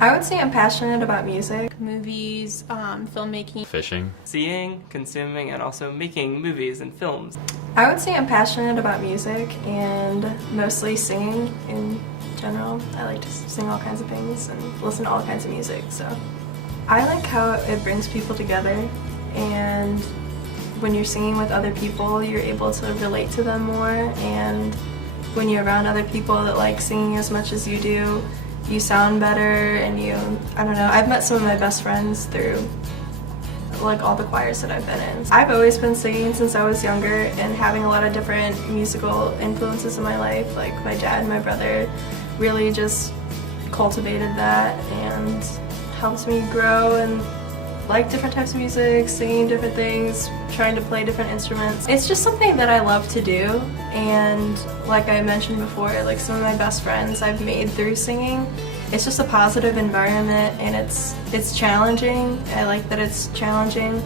I would say I'm passionate about music. Movies, filmmaking. Fishing. Seeing, consuming, and also making movies and films. I would say I'm passionate about music and mostly singing in general. I like to sing all kinds of things and listen to all kinds of music, so. I like how it brings people together, and when you're singing with other people, you're able to relate to them more, and when you're around other people that like singing as much as you do, you sound better, and I don't know, I've met some of my best friends through like all the choirs that I've been in. I've always been singing since I was younger and having a lot of different musical influences in my life. Like my dad and my brother really just cultivated that and helped me grow and like different types of music, singing different things, trying to play different instruments. It's just something that I love to do, and like I mentioned before, like some of my best friends I've made through singing. It's just a positive environment, and it's challenging. I like that it's challenging,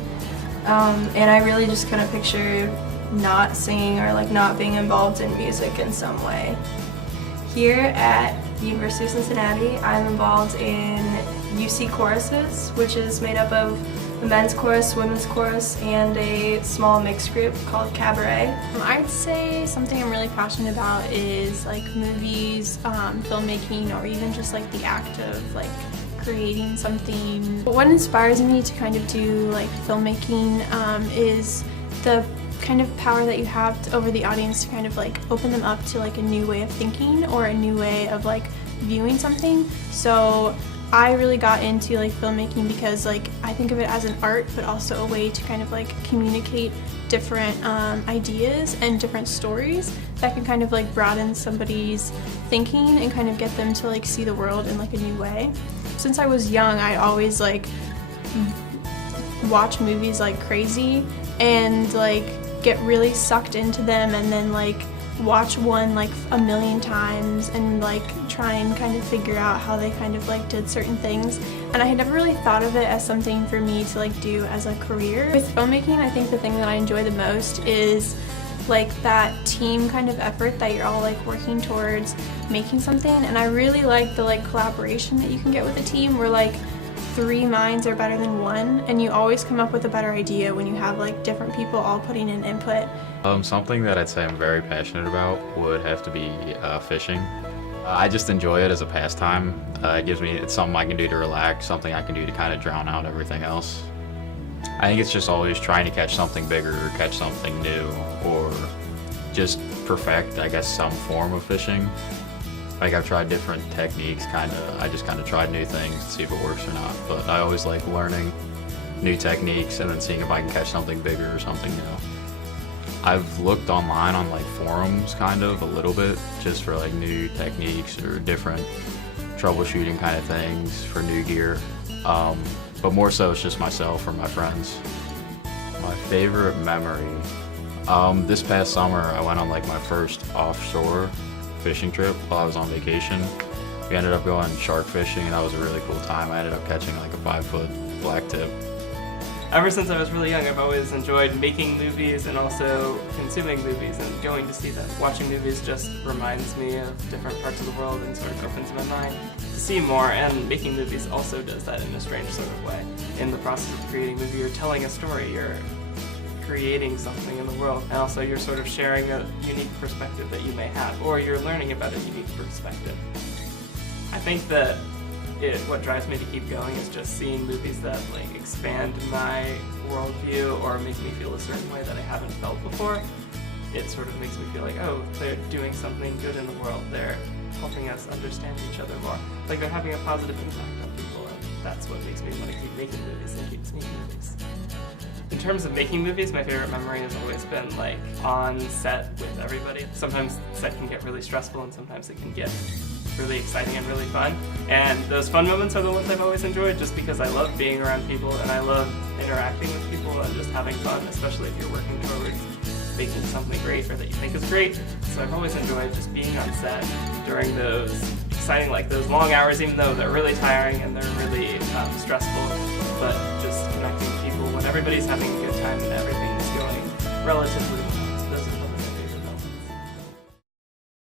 and I really just couldn't picture not singing or like not being involved in music in some way. Here at the University of Cincinnati, I'm involved in UC choruses, which is made up of a men's chorus, women's chorus, and a small mixed group called Cabaret. I'd say something I'm really passionate about is like movies, filmmaking, or even just like the act of like creating something. What inspires me to kind of do like filmmaking is the kind of power that you have over the audience to kind of like open them up to like a new way of thinking or a new way of like viewing something. So I really got into like filmmaking because like I think of it as an art, but also a way to kind of like communicate different ideas and different stories that can kind of like broaden somebody's thinking and kind of get them to like see the world in like a new way. Since I was young, I always like watch movies like crazy and like get really sucked into them, and then like watch one like a million times and like try and kind of figure out how they kind of like did certain things. And I had never really thought of it as something for me to like do as a career. With filmmaking, I think the thing that I enjoy the most is like that team kind of effort that you're all like working towards making something. And I really like the like collaboration that you can get with a team where like 3 minds are better than 1, and you always come up with a better idea when you have like different people all putting in input. Something that I'd say I'm very passionate about would have to be fishing. I just enjoy it as a pastime. It's something I can do to relax, something I can do to kind of drown out everything else. I think it's just always trying to catch something bigger or catch something new, or just perfect, I guess, some form of fishing. Like I've tried different techniques, I just kind of tried new things to see if it works or not. But I always like learning new techniques and then seeing if I can catch something bigger or something new. I've looked online on like forums kind of a little bit just for like new techniques or different troubleshooting kind of things for new gear. But more so it's just myself or my friends. My favorite memory, this past summer I went on like my first offshore fishing trip while I was on vacation. We ended up going shark fishing, and that was a really cool time. I ended up catching like a 5-foot blacktip. Ever since I was really young, I've always enjoyed making movies and also consuming movies and going to see them. Watching movies just reminds me of different parts of the world and sort of opens my mind to see more, and making movies also does that in a strange sort of way. In the process of creating a movie, you're telling a story, you're creating something in the world, and also you're sort of sharing a unique perspective that you may have, or you're learning about a unique perspective. I think that what drives me to keep going is just seeing movies that like expand my worldview or make me feel a certain way that I haven't felt before. It sort of makes me feel like, oh, they're doing something good in the world, they're helping us understand each other more, like they're having a positive impact on people, and that's what makes me want to keep making movies and keeps making movies. In terms of making movies, my favorite memory has always been like on set with everybody. Sometimes set can get really stressful, and sometimes it can get really exciting and really fun. And those fun moments are the ones I've always enjoyed, just because I love being around people and I love interacting with people and just having fun, especially if you're working towards making something great or that you think is great. So I've always enjoyed just being on set during those exciting, like those long hours, even though they're really tiring and they're really stressful, but just connecting with people when everybody's having a good time and everything's going relatively